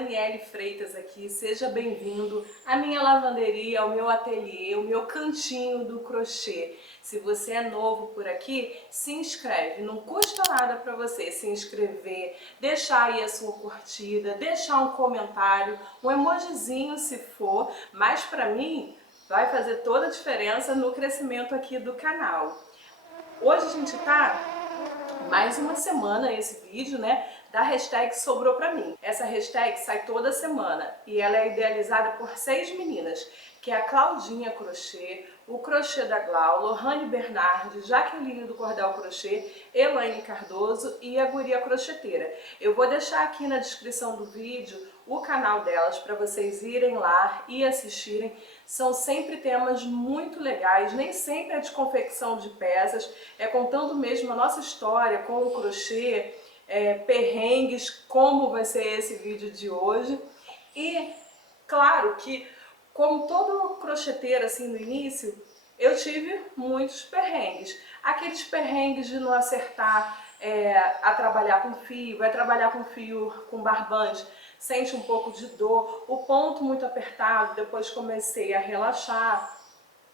Daniele Freitas aqui, seja bem-vindo à minha lavanderia, ao meu ateliê, o meu cantinho do crochê. Se você é novo por aqui, se inscreve, não custa nada para você se inscrever, deixar aí a sua curtida, deixar um comentário, um emojizinho se for, mas para mim vai fazer toda a diferença no crescimento aqui do canal. Hoje a gente tá mais uma semana esse vídeo, né, da hashtag Sobrou Pra Mim. Essa hashtag sai toda semana e ela é idealizada por 6 meninas, que é a Claudinha Crochê, o Crochê da Glau, Lohane Bernardi, Jaqueline do Cordel Crochê, Elaine Cardoso e a Guria Crocheteira. Eu vou deixar aqui na descrição do vídeo o canal delas para vocês irem lá e assistirem. São sempre temas muito legais, nem sempre é de confecção de peças, é contando mesmo a nossa história com o crochê, perrengues, como vai ser esse vídeo de hoje. E claro que, como todo crocheteiro assim no início, eu tive muitos perrengues. Aqueles perrengues de não acertar a trabalhar com fio, vai trabalhar com fio com barbante, sente um pouco de dor, o ponto muito apertado, depois comecei a relaxar,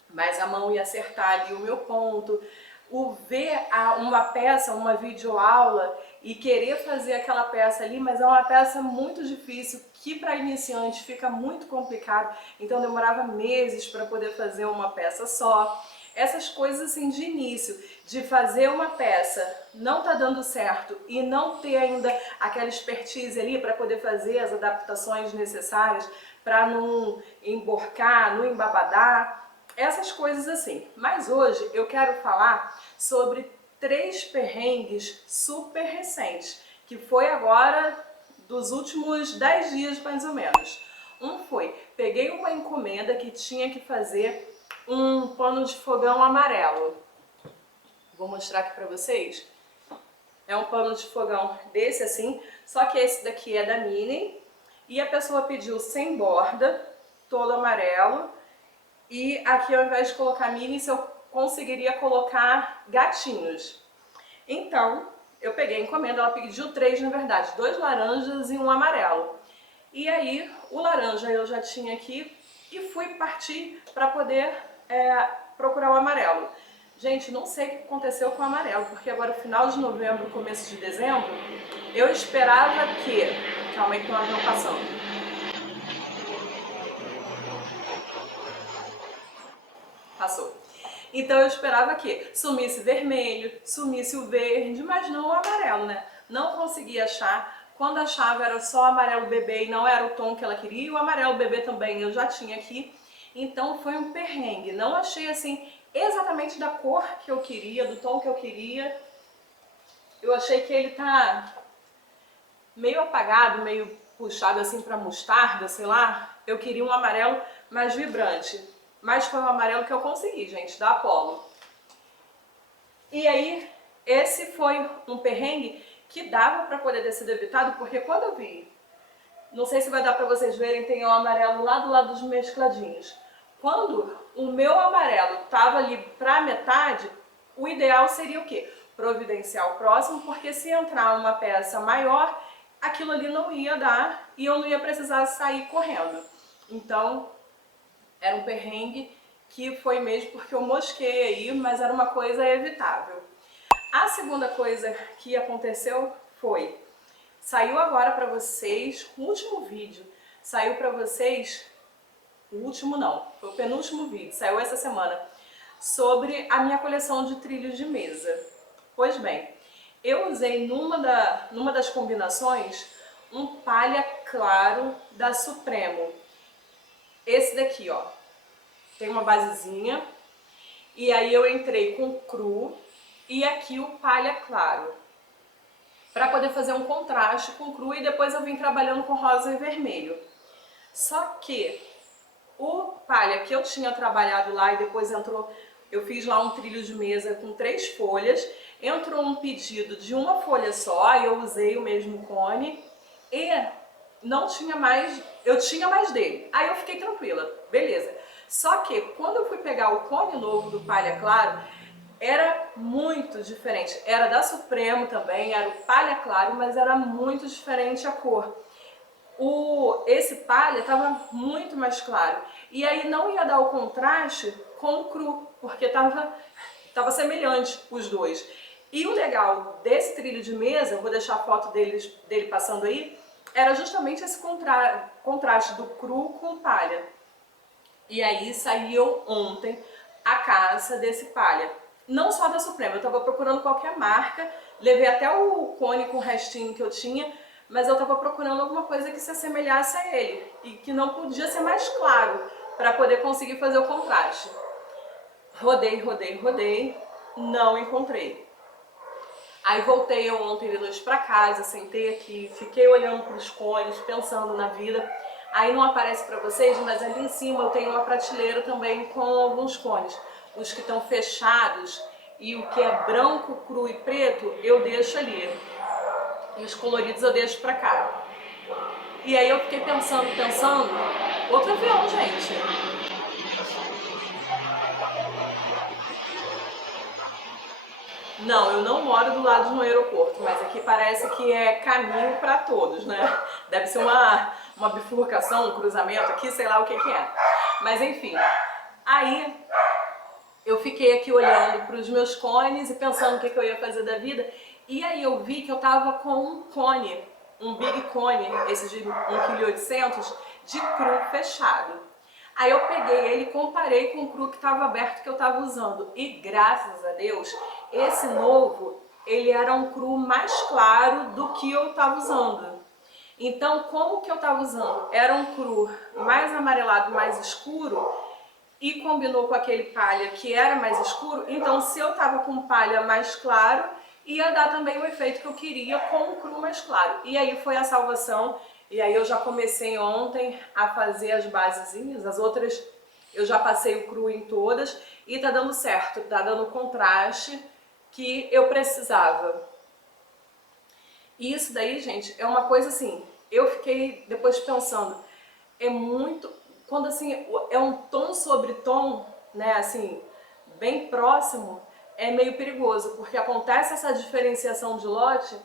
mas a mão ia acertar ali o meu ponto. O ver uma peça, uma videoaula e querer fazer aquela peça ali, mas é uma peça muito difícil, que para iniciante fica muito complicado, então demorava meses para poder fazer uma peça só. Essas coisas assim de início, de fazer uma peça, não tá dando certo e não ter ainda aquela expertise ali para poder fazer as adaptações necessárias para não emborcar, não embabadar, essas coisas assim. Mas hoje eu quero falar sobre 3 perrengues super recentes, que foi agora dos últimos 10 dias mais ou menos. Um foi, peguei uma encomenda que tinha que fazer um pano de fogão amarelo. Vou mostrar aqui pra vocês. É um pano de fogão desse assim, só que esse daqui é da Mini. E a pessoa pediu sem borda, todo amarelo. E aqui ao invés de colocar Mini, eu conseguiria colocar gatinhos. Então, eu peguei a encomenda, ela pediu 3 na verdade, 2 laranjas e um amarelo. E aí, o laranja eu já tinha aqui e fui partir para poder procurar o amarelo. Gente, não sei o que aconteceu com o amarelo, porque agora final de novembro, começo de dezembro, eu esperava que... Calma aí que tem um avião passando. Passou. Então eu esperava que sumisse vermelho, sumisse o verde, mas não o amarelo, né? Não conseguia achar. Quando achava era só amarelo bebê e não era o tom que ela queria. E o amarelo bebê também eu já tinha aqui. Então foi um perrengue. Não achei assim exatamente da cor que eu queria, do tom que eu queria. Eu achei que ele tá meio apagado, meio puxado assim para mostarda, sei lá. Eu queria um amarelo mais vibrante. Mas foi o amarelo que eu consegui, gente, da Apollo. E aí, esse foi um perrengue que dava para poder ter sido evitado, porque quando eu vi, não sei se vai dar para vocês verem, tem o amarelo lá do lado dos mescladinhos. Quando o meu amarelo estava ali para metade, o ideal seria o quê? Providenciar o próximo, porque se entrar uma peça maior, aquilo ali não ia dar e eu não ia precisar sair correndo. Então, era um perrengue que foi mesmo porque eu mosquei aí, mas era uma coisa evitável. A segunda coisa que aconteceu foi, saiu agora para vocês, o último vídeo, saiu para vocês, o último não, foi o penúltimo vídeo, saiu essa semana, sobre a minha coleção de trilhos de mesa. Pois bem, eu usei numa das combinações um palha claro da Supremo. Esse daqui, ó, tem uma basezinha, e aí eu entrei com cru e aqui o palha claro, para poder fazer um contraste com cru, e depois eu vim trabalhando com rosa e vermelho. Só que o palha que eu tinha trabalhado lá e depois entrou, eu fiz lá um trilho de mesa com 3 folhas, entrou um pedido de uma folha só, aí eu usei o mesmo cone e não tinha mais, eu tinha mais dele. Aí eu fiquei tranquila, beleza. Só que quando eu fui pegar o cone novo do palha claro, era muito diferente. Era da Supremo também, era o palha claro, mas era muito diferente a cor. esse palha estava muito mais claro. E aí não ia dar o contraste com o cru, porque tava semelhante os dois. E o legal desse trilho de mesa, eu vou deixar a foto dele passando aí, era justamente esse contraste do cru com o palha. E aí saiu ontem a caça desse palha. Não só da Suprema, eu estava procurando qualquer marca, levei até o cone com o restinho que eu tinha, mas eu estava procurando alguma coisa que se assemelhasse a ele e que não podia ser mais claro para poder conseguir fazer o contraste. Rodei, rodei, rodei, não encontrei. Aí voltei ontem de noite para casa, sentei aqui, fiquei olhando para os cones, pensando na vida. Aí não aparece para vocês, mas ali em cima eu tenho uma prateleira também com alguns cones. Os que estão fechados e o que é branco, cru e preto eu deixo ali. E os coloridos eu deixo para cá. E aí eu fiquei pensando, outro avião, gente. Não, eu não moro do lado de um aeroporto, mas aqui parece que é caminho para todos, né? Deve ser uma bifurcação, um cruzamento aqui, sei lá o que é. Mas enfim, aí eu fiquei aqui olhando para os meus cones e pensando o que eu ia fazer da vida. E aí eu vi que eu tava com um cone, um big cone, esse de 1,8 kg, de cru fechado. Aí eu peguei ele e comparei com o cru que estava aberto que eu estava usando. E graças a Deus, esse novo, ele era um cru mais claro do que eu estava usando. Então, como que eu estava usando? Era um cru mais amarelado, mais escuro, e combinou com aquele palha que era mais escuro. Então, se eu estava com palha mais claro, ia dar também o efeito que eu queria com o cru mais claro. E aí foi a salvação. E aí eu já comecei ontem a fazer as basezinhas, as outras eu já passei o cru em todas e tá dando certo, tá dando o contraste que eu precisava. E isso daí, gente, é uma coisa assim, eu fiquei depois pensando, é muito, quando assim, é um tom sobre tom, né, assim, bem próximo, é meio perigoso, porque acontece essa diferenciação de lote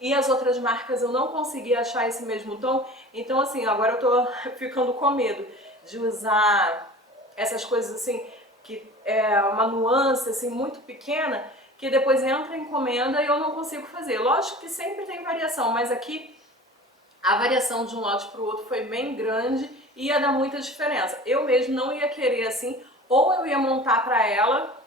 e as outras marcas eu não consegui achar esse mesmo tom. Então assim, agora eu tô ficando com medo de usar essas coisas assim, que é uma nuance assim muito pequena, que depois entra encomenda e eu não consigo fazer. Lógico que sempre tem variação, mas aqui a variação de um lote para o outro foi bem grande e ia dar muita diferença. Eu mesmo não ia querer assim, ou eu ia montar para ela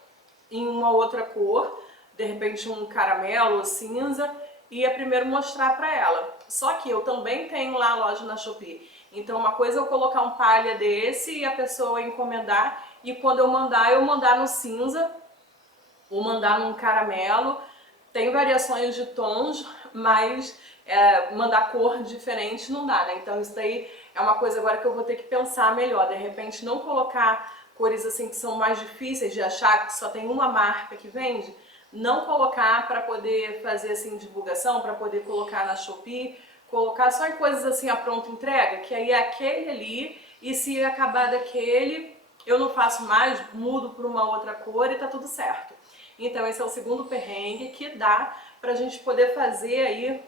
em uma outra cor, de repente um caramelo ou cinza, e ia primeiro mostrar para ela. Só que eu também tenho lá a loja na Shopee. Então uma coisa é eu colocar um palha desse e a pessoa encomendar, e quando eu mandar no cinza, ou mandar num caramelo. Tem variações de tons, mas mandar cor diferente não dá, né? Então isso daí é uma coisa agora que eu vou ter que pensar melhor. De repente não colocar cores assim que são mais difíceis de achar, que só tem uma marca que vende, não colocar para poder fazer assim divulgação, para poder colocar na Shopee, colocar só em coisas assim a pronta entrega, que aí é aquele ali, e se acabar daquele, eu não faço mais, mudo para uma outra cor e tá tudo certo. Então esse é o segundo perrengue que dá pra gente poder fazer aí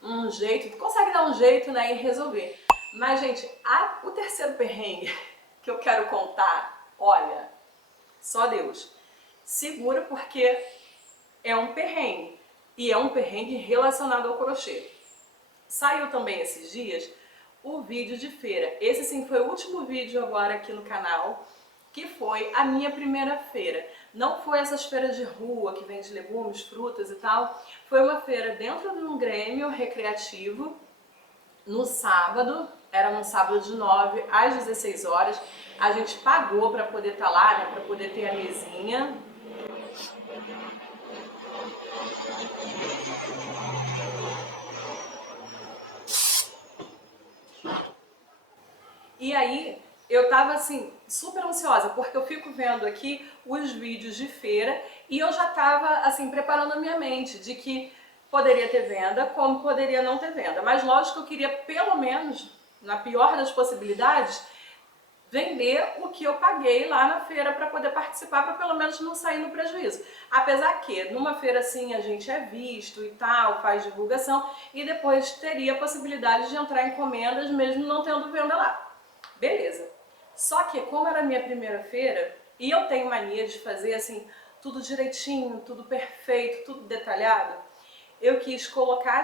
um jeito, consegue dar um jeito, né, e resolver. Mas gente, o terceiro perrengue que eu quero contar, olha, só Deus. Segura porque é um perrengue, e é um perrengue relacionado ao crochê. Saiu também esses dias o vídeo de feira. Esse sim foi o último vídeo agora aqui no canal, que foi a minha primeira feira. Não foi essas feiras de rua que vende legumes, frutas e tal. Foi uma feira dentro de um grêmio recreativo, no sábado, era num sábado de 9 às 16 horas. A gente pagou para poder estar lá, né, para poder ter a mesinha. E aí, eu tava assim, super ansiosa, porque eu fico vendo aqui os vídeos de feira e eu já tava assim, preparando a minha mente de que poderia ter venda, como poderia não ter venda. Mas lógico que eu queria pelo menos, na pior das possibilidades, vender o que eu paguei lá na feira para poder participar, para pelo menos não sair no prejuízo. Apesar que numa feira assim a gente é visto e tal, faz divulgação e depois teria a possibilidade de entrar em encomendas mesmo não tendo venda lá. Beleza. Só que como era a minha primeira feira e eu tenho mania de fazer assim tudo direitinho, tudo perfeito, tudo detalhado, eu quis colocar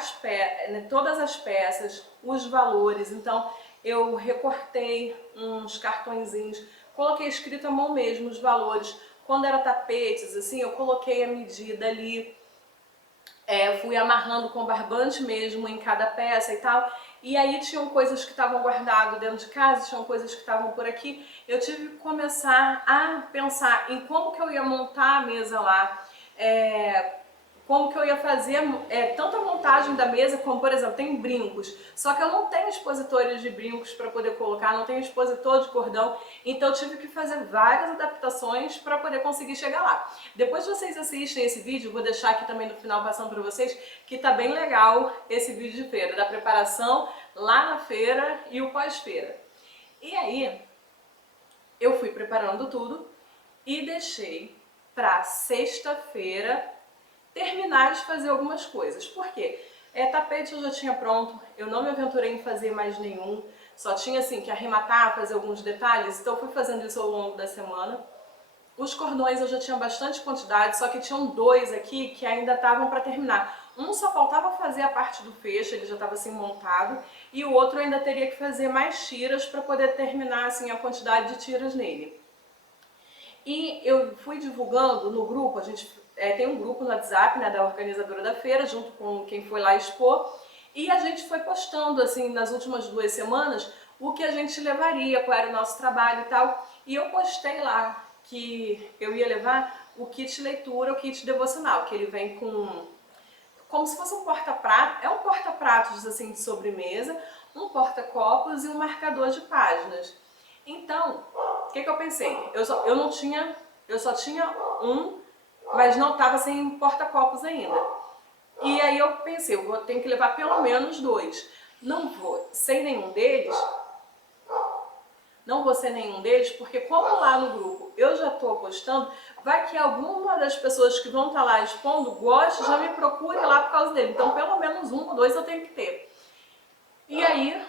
todas as peças, os valores, então eu recortei uns cartõezinhos, coloquei escrito à mão mesmo os valores. Quando era tapetes, assim, eu coloquei a medida ali, fui amarrando com barbante mesmo em cada peça e tal. E aí tinham coisas que estavam guardadas dentro de casa, tinham coisas que estavam por aqui. Eu tive que começar a pensar em como que eu ia montar a mesa lá, como que eu ia fazer tanto a montagem da mesa, como por exemplo, tem brincos, só que eu não tenho expositores de brincos para poder colocar, não tenho expositor de cordão, então eu tive que fazer várias adaptações para poder conseguir chegar lá. Depois vocês assistem esse vídeo, vou deixar aqui também no final passando para vocês, que tá bem legal esse vídeo de feira, da preparação lá na feira e o pós-feira. E aí, eu fui preparando tudo e deixei para sexta-feira terminar de fazer algumas coisas. Por quê? Tapete eu já tinha pronto, eu não me aventurei em fazer mais nenhum, só tinha assim que arrematar, fazer alguns detalhes, então eu fui fazendo isso ao longo da semana. Os cordões eu já tinha bastante quantidade, só que tinham dois aqui que ainda estavam para terminar. Um só faltava fazer a parte do fecho, ele já estava assim montado, e o outro eu ainda teria que fazer mais tiras para poder terminar assim a quantidade de tiras nele. E eu fui divulgando no grupo, a gente tem um grupo no WhatsApp, né, da organizadora da feira, junto com quem foi lá expor, e a gente foi postando, assim, nas últimas 2 semanas, o que a gente levaria, qual era o nosso trabalho e tal, e eu postei lá que eu ia levar o kit leitura, o kit devocional, que ele vem com como se fosse um porta-prato, é um porta-pratos assim de sobremesa, um porta-copos e um marcador de páginas. Então, o que eu pensei? Eu só tinha um, mas não estava sem porta-copos ainda. E aí eu pensei, tenho que levar pelo menos 2. Não vou sem nenhum deles, não vou ser nenhum deles, porque como lá no grupo eu já estou postando, vai que alguma das pessoas que vão estar lá expondo goste, já me procure lá por causa dele. Então pelo menos 1 ou 2 eu tenho que ter. E aí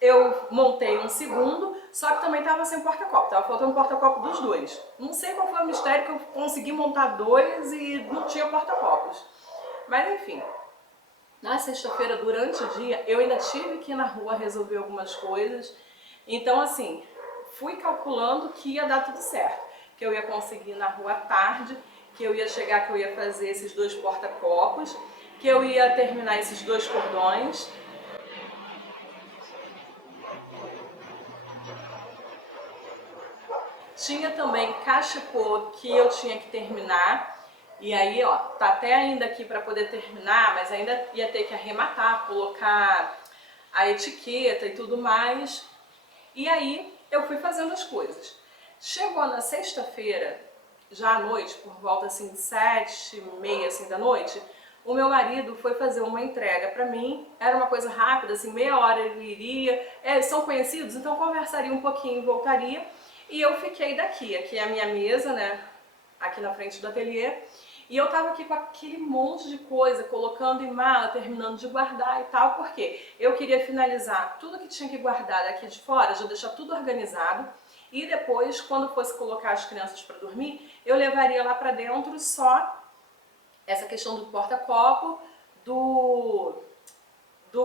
eu montei um segundo, só que também estava sem porta-copo, estava faltando porta-copo dos dois. Não sei qual foi o mistério que eu consegui montar 2 e não tinha porta-copos. Mas enfim, na sexta-feira, durante o dia, eu ainda tive que ir na rua resolver algumas coisas. Então assim, fui calculando que ia dar tudo certo, que eu ia conseguir ir na rua à tarde, que eu ia chegar, que eu ia fazer esses 2 porta-copos, que eu ia terminar esses 2 cordões. Tinha também cachepô que eu tinha que terminar. E aí, ó, tá até ainda aqui para poder terminar, mas ainda ia ter que arrematar, colocar a etiqueta e tudo mais. E aí eu fui fazendo as coisas. Chegou na sexta-feira, já à noite, por volta assim de 7h30 assim da noite, o meu marido foi fazer uma entrega para mim. Era uma coisa rápida, assim, meia hora ele iria. São conhecidos, então conversaria um pouquinho e voltaria. E eu fiquei daqui, aqui é a minha mesa, né, aqui na frente do ateliê. E eu tava aqui com aquele monte de coisa, colocando em mala, terminando de guardar e tal, porque eu queria finalizar tudo que tinha que guardar daqui de fora, já deixar tudo organizado. E depois, quando fosse colocar as crianças para dormir, eu levaria lá para dentro só essa questão do porta-copo, do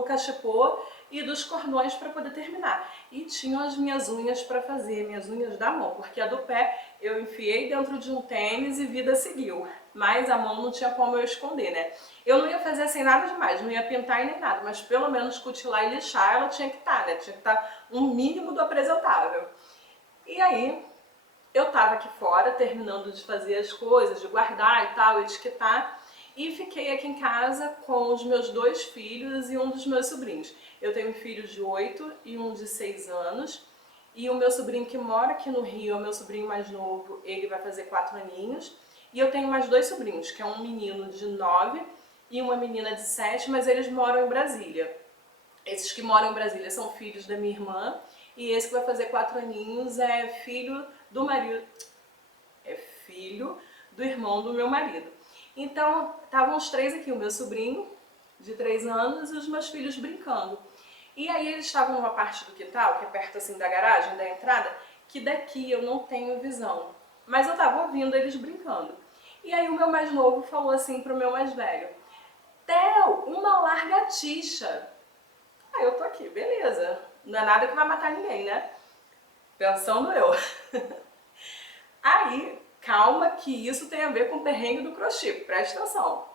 cachepô e dos cordões para poder terminar. E tinham as minhas unhas para fazer, minhas unhas da mão, porque a do pé eu enfiei dentro de um tênis e vida seguiu. Mas a mão não tinha como eu esconder, né? Eu não ia fazer assim nada demais, não ia pintar e nem nada, mas pelo menos cutilar e lixar ela tinha que estar, né? Tinha que estar um mínimo do apresentável. E aí, eu tava aqui fora, terminando de fazer as coisas, de guardar e tal, etiquetar, e fiquei aqui em casa com os meus 2 filhos e um dos meus sobrinhos. Eu tenho um filho de 8 e um de 6 anos, e o meu sobrinho que mora aqui no Rio, é o meu sobrinho mais novo, ele vai fazer 4 aninhos, e eu tenho mais 2 sobrinhos, que é um menino de 9 e uma menina de 7, mas eles moram em Brasília. Esses que moram em Brasília são filhos da minha irmã, E esse que vai fazer 4 aninhos é filho do marido, é filho do irmão do meu marido. Então, estavam os 3 aqui, o meu sobrinho de 3 anos e os meus filhos brincando. E aí eles estavam numa parte do quintal, que é perto assim da garagem, da entrada, que daqui eu não tenho visão. Mas eu tava ouvindo eles brincando. E aí o meu mais novo falou assim pro meu mais velho: Theo, uma lagartixa. Aí eu tô aqui, beleza. Não é nada que vai matar ninguém, né? Pensando eu. Aí, calma que isso tem a ver com o perrengue do crochê, presta atenção.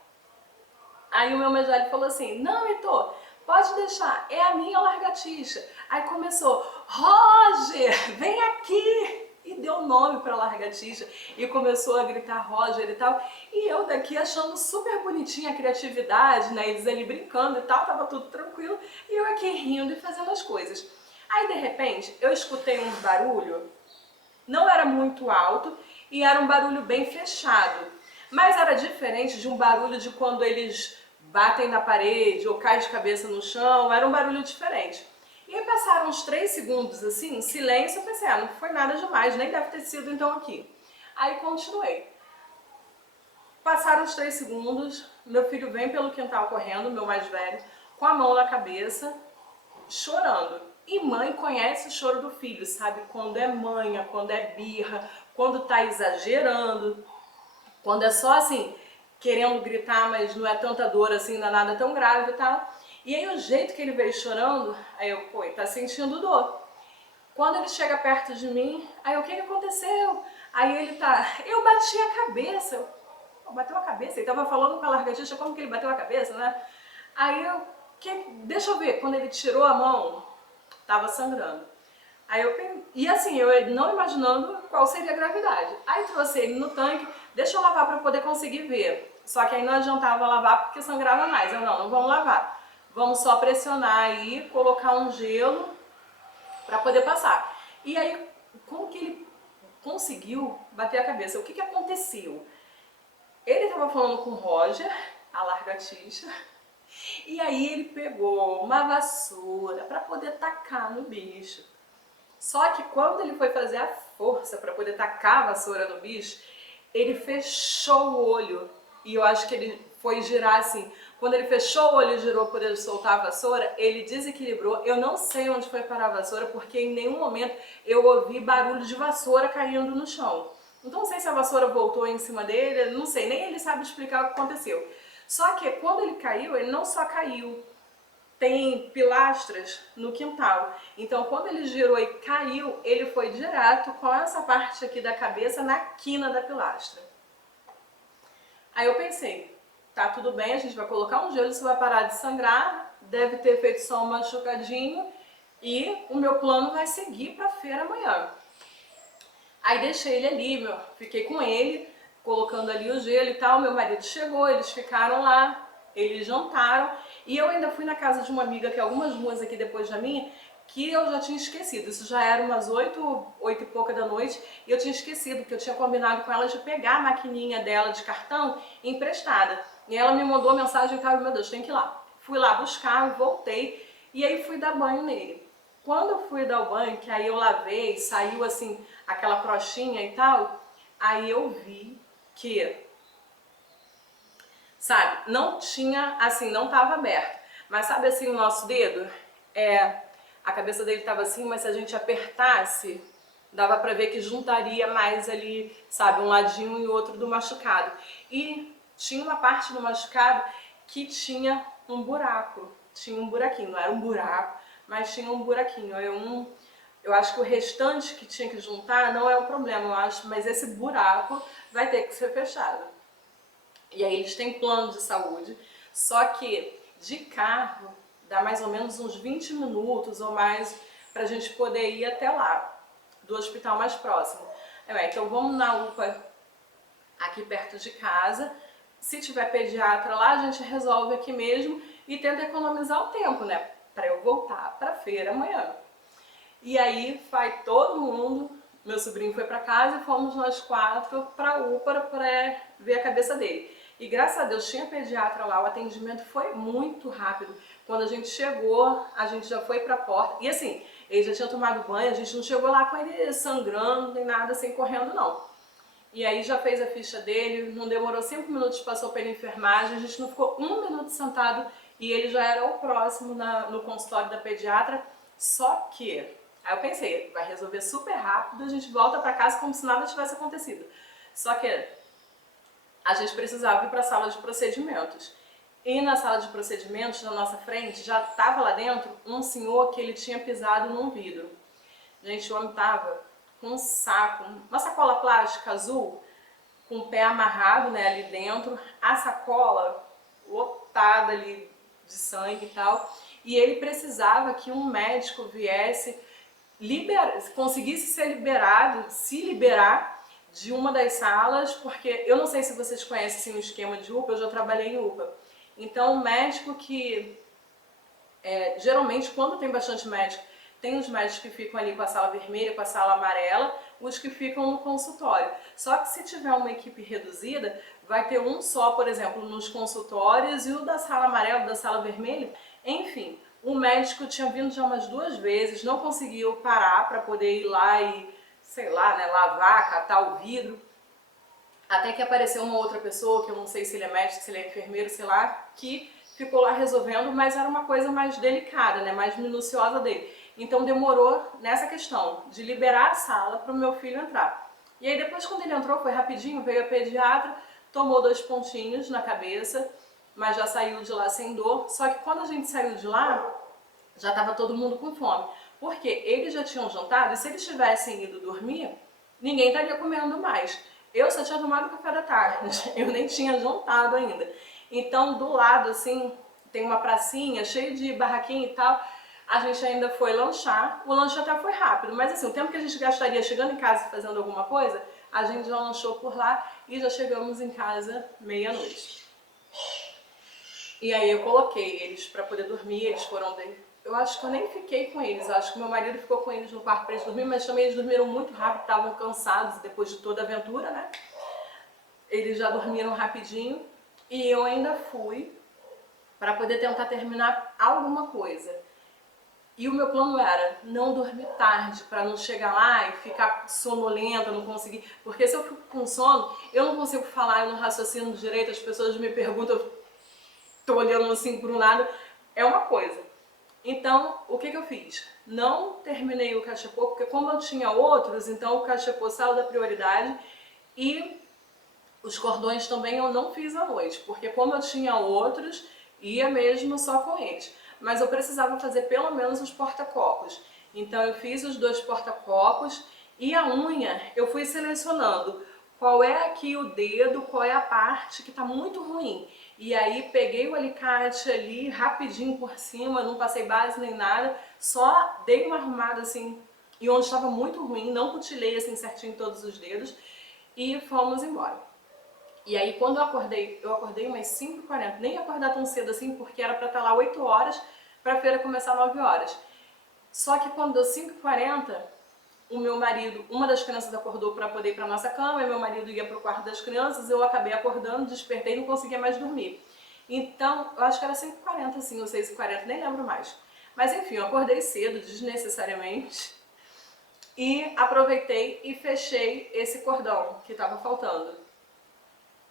Aí o meu mais velho falou assim: não, Heitor, pode deixar, é a minha lagartixa. Aí começou: Roger, vem aqui! E deu nome pra lagartixa e começou a gritar Roger e tal. E eu daqui achando super bonitinha a criatividade, né? Eles ali brincando e tal, tava tudo tranquilo. E eu aqui rindo e fazendo as coisas. Aí de repente eu escutei um barulho, não era muito alto e era um barulho bem fechado. Mas era diferente de um barulho de quando eles batem na parede ou caem de cabeça no chão, era um barulho diferente. E aí passaram uns 3 segundos assim, silêncio, eu pensei, não foi nada demais, nem deve ter sido então aqui. Aí continuei. Passaram os 3 segundos, meu filho vem pelo quintal correndo, meu mais velho, com a mão na cabeça, chorando. E mãe conhece o choro do filho, sabe? Quando é manha, quando é birra, quando tá exagerando, quando é só assim, querendo gritar, mas não é tanta dor assim, não é nada tão grave e tal. E aí o jeito que ele veio chorando, aí eu, pô, ele tá sentindo dor. Quando ele chega perto de mim, aí o que que aconteceu? Aí ele tá, eu bati a cabeça. Bateu a cabeça? Ele tava falando com a lagartixa como que ele bateu a cabeça, né? Aí eu, deixa eu ver, quando ele tirou a mão, tava sangrando. Aí eu, e assim, eu não imaginando qual seria a gravidade. Aí trouxe ele no tanque, deixa eu lavar para poder conseguir ver. Só que aí não adiantava lavar porque sangrava mais. Eu, não vamos lavar. Vamos só pressionar aí, colocar um gelo para poder passar. E aí, como que ele conseguiu bater a cabeça? O que que aconteceu? Ele estava falando com o Roger, a lagartixa, e aí ele pegou uma vassoura para poder tacar no bicho. Só que quando ele foi fazer a força para poder tacar a vassoura no bicho, ele fechou o olho. E eu acho que ele foi girar assim. Quando ele fechou o olho e girou por ele soltar a vassoura, ele desequilibrou. Eu não sei onde foi parar a vassoura, porque em nenhum momento eu ouvi barulho de vassoura caindo no chão. Então não sei se a vassoura voltou em cima dele, não sei, nem ele sabe explicar o que aconteceu. Só que quando ele caiu, ele não só caiu, tem pilastras no quintal. Então quando ele girou e caiu, ele foi direto com essa parte aqui da cabeça na quina da pilastra. Aí eu pensei, tá tudo bem, a gente vai colocar um gelo, isso vai parar de sangrar, deve ter feito só um machucadinho e o meu plano vai seguir pra feira amanhã. Aí deixei ele ali, fiquei com ele, colocando ali o gelo e tal, meu marido chegou, eles ficaram lá, eles jantaram e eu ainda fui na casa de uma amiga que é algumas ruas aqui depois da minha, que eu já tinha esquecido, isso já era umas 8 e pouca da noite e eu tinha esquecido, que eu tinha combinado com ela de pegar a maquininha dela de cartão emprestada. E ela me mandou mensagem e tal, meu Deus, tem que ir lá. Fui lá buscar, voltei e aí fui dar banho nele. Quando eu fui dar o banho, que aí eu lavei, saiu assim aquela crochinha e tal, aí eu vi que, sabe, não tinha, assim, não tava aberto. Mas sabe assim o nosso dedo? A cabeça dele tava assim, mas se a gente apertasse, dava pra ver que juntaria mais ali, sabe, um ladinho e outro do machucado. E tinha uma parte do machucado que tinha um buraco, tinha um buraquinho, não era um buraco, mas tinha um buraquinho. Eu acho que o restante que tinha que juntar não é o problema, eu acho, mas esse buraco vai ter que ser fechado. E aí eles têm plano de saúde, só que de carro dá mais ou menos uns 20 minutos ou mais pra gente poder ir até lá, do hospital mais próximo. Então vamos na UPA aqui perto de casa, se tiver pediatra lá a gente resolve aqui mesmo e tenta economizar o tempo, né, pra eu voltar pra feira amanhã. E aí vai todo mundo, meu sobrinho foi pra casa e fomos nós 4 pra UPA pra ver a cabeça dele. E graças a Deus tinha pediatra lá, o atendimento foi muito rápido. Quando a gente chegou, a gente já foi pra porta. E assim, ele já tinha tomado banho, a gente não chegou lá com ele sangrando, nem nada assim, correndo não. E aí já fez a ficha dele, não demorou 5 minutos, passou pela enfermagem, a gente não ficou 1 minuto sentado e ele já era o próximo no consultório da pediatra. Só que, aí eu pensei, vai resolver super rápido, a gente volta pra casa como se nada tivesse acontecido. Só que a gente precisava ir para a sala de procedimentos. E na sala de procedimentos, na nossa frente, já estava lá dentro um senhor que ele tinha pisado num vidro. Gente, o homem estava com um saco, uma sacola plástica azul, com o pé amarrado, né, ali dentro, a sacola lotada ali de sangue e tal. E ele precisava que um médico viesse, conseguisse ser liberado, se liberar de uma das salas, porque eu não sei se vocês conhecem assim, o esquema de UPA, eu já trabalhei em UPA. Então, o médico que, geralmente, quando tem bastante médico, tem os médicos que ficam ali com a sala vermelha, com a sala amarela, os que ficam no consultório. Só que se tiver uma equipe reduzida, vai ter um só, por exemplo, nos consultórios e o da sala amarela, da sala vermelha. Enfim, o médico tinha vindo já umas 2 vezes, não conseguiu parar para poder ir lá e, sei lá, né, lavar, catar o vidro. Até que apareceu uma outra pessoa, que eu não sei se ele é médico, se ele é enfermeiro, sei lá, que ficou lá resolvendo, mas era uma coisa mais delicada, né, mais minuciosa dele. Então demorou nessa questão de liberar a sala para o meu filho entrar. E aí depois quando ele entrou, foi rapidinho, veio a pediatra, tomou 2 pontinhos na cabeça, mas já saiu de lá sem dor. Só que quando a gente saiu de lá, já estava todo mundo com fome. Porque eles já tinham jantado e se eles tivessem ido dormir, ninguém estaria comendo mais. Eu só tinha tomado café da tarde, eu nem tinha jantado ainda. Então do lado assim, tem uma pracinha cheia de barraquinha e tal, a gente ainda foi lanchar. O lanche até foi rápido, mas assim, o tempo que a gente gastaria chegando em casa e fazendo alguma coisa, a gente já lanchou por lá e já chegamos em casa meia-noite. E aí eu coloquei eles para poder dormir, eles foram eu acho que eu nem fiquei com eles, eu acho que meu marido ficou com eles no quarto para eles dormir, mas também eles dormiram muito rápido, estavam cansados depois de toda a aventura, né? Eles já dormiram rapidinho e eu ainda fui para poder tentar terminar alguma coisa. E o meu plano era não dormir tarde, para não chegar lá e ficar sonolenta, não conseguir... Porque se eu fico com sono, eu não consigo falar, eu não raciocino direito, as pessoas me perguntam, eu tô olhando assim para um lado, é uma coisa. Então, o que eu fiz? Não terminei o cachepô, porque como eu tinha outros, então o cachepô saiu da prioridade e os cordões também eu não fiz à noite, porque como eu tinha outros, ia mesmo só com eles. Mas eu precisava fazer pelo menos os porta-copos. Então eu fiz os 2 porta-copos e a unha eu fui selecionando qual é aqui o dedo, qual é a parte que está muito ruim. E aí peguei o alicate ali rapidinho por cima, não passei base nem nada, só dei uma arrumada assim, e onde estava muito ruim, não cutilei assim certinho todos os dedos e fomos embora. E aí quando eu acordei umas 5h40, nem ia acordar tão cedo assim porque era para estar lá 8 horas, para a feira começar 9 horas. Só que quando deu 5h40, o meu marido, uma das crianças acordou para poder ir para nossa cama, e meu marido ia para o quarto das crianças, eu acabei acordando, despertei e não conseguia mais dormir. Então, eu acho que era 5h40 assim, ou 6h40, nem lembro mais. Mas enfim, eu acordei cedo, desnecessariamente, e aproveitei e fechei esse cordão que estava faltando.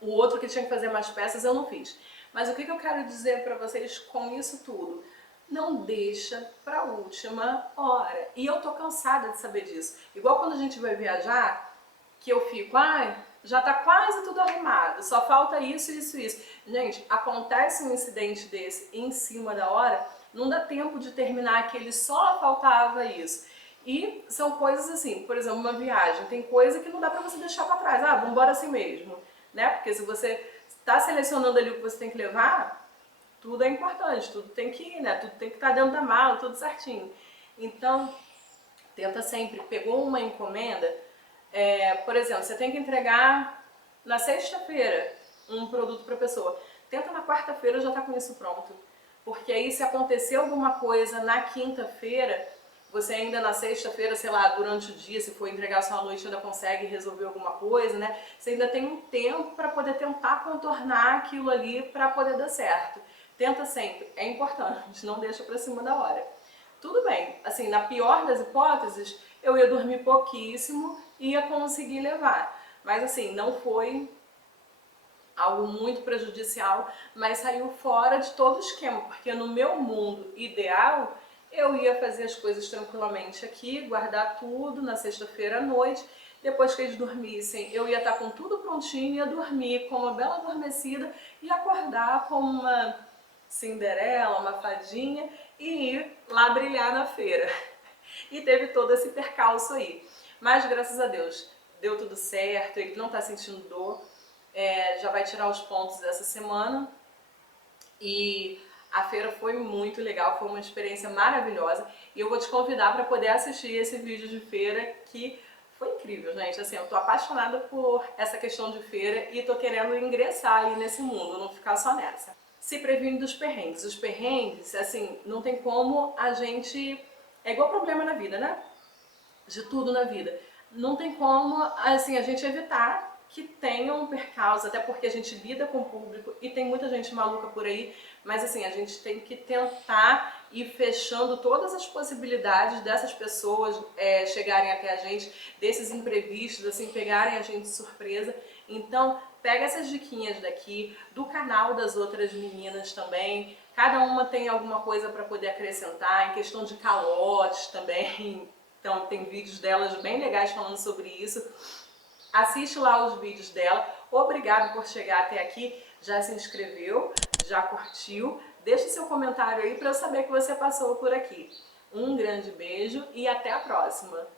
O outro que tinha que fazer mais peças eu não fiz. Mas o que eu quero dizer para vocês com isso tudo? Não deixa pra última hora. E eu tô cansada de saber disso. Igual quando a gente vai viajar, que eu fico, ai, já tá quase tudo arrumado, só falta isso, isso, isso. Gente, acontece um incidente desse em cima da hora, não dá tempo de terminar aquele só faltava isso. E são coisas assim, por exemplo, uma viagem, tem coisa que não dá pra você deixar pra trás. Ah, vamos embora assim mesmo, né? Porque se você tá selecionando ali o que você tem que levar, tudo é importante, tudo tem que ir, né? Tudo tem que estar dentro da mala, tudo certinho. Então, tenta sempre, pegou uma encomenda, por exemplo, você tem que entregar na sexta-feira um produto para a pessoa. Tenta na quarta-feira já estar com isso pronto. Porque aí se acontecer alguma coisa na quinta-feira, você ainda na sexta-feira, sei lá, durante o dia, se for entregar só à noite, ainda consegue resolver alguma coisa, né? Você ainda tem um tempo para poder tentar contornar aquilo ali para poder dar certo. Tenta sempre, é importante, não deixa para cima da hora. Tudo bem, assim, na pior das hipóteses, eu ia dormir pouquíssimo e ia conseguir levar. Mas assim, não foi algo muito prejudicial, mas saiu fora de todo o esquema, porque no meu mundo ideal, eu ia fazer as coisas tranquilamente aqui, guardar tudo na sexta-feira à noite, depois que eles dormissem, eu ia estar com tudo prontinho, ia dormir com uma bela adormecida e acordar como uma Cinderela, uma fadinha e ir lá brilhar na feira. E teve todo esse percalço aí. Mas graças a Deus, deu tudo certo, ele não está sentindo dor, já vai tirar os pontos essa semana. E a feira foi muito legal, foi uma experiência maravilhosa. E eu vou te convidar para poder assistir esse vídeo de feira que foi incrível, gente. Assim, eu tô apaixonada por essa questão de feira e tô querendo ingressar ali nesse mundo, não ficar só nessa. Se previne dos perrengues. Os perrengues, assim, não tem como a gente... É igual problema na vida, né? De tudo na vida. Não tem como, assim, a gente evitar que tenha um percalço, até porque a gente lida com o público e tem muita gente maluca por aí, mas assim, a gente tem que tentar ir fechando todas as possibilidades dessas pessoas chegarem até a gente, desses imprevistos, assim, pegarem a gente de surpresa. Então, pega essas diquinhas daqui, do canal das outras meninas também, cada uma tem alguma coisa para poder acrescentar, em questão de calotes também. Então tem vídeos delas bem legais falando sobre isso. Assiste lá os vídeos dela. Obrigado por chegar até aqui. Já se inscreveu? Já curtiu? Deixe seu comentário aí para eu saber que você passou por aqui. Um grande beijo e até a próxima!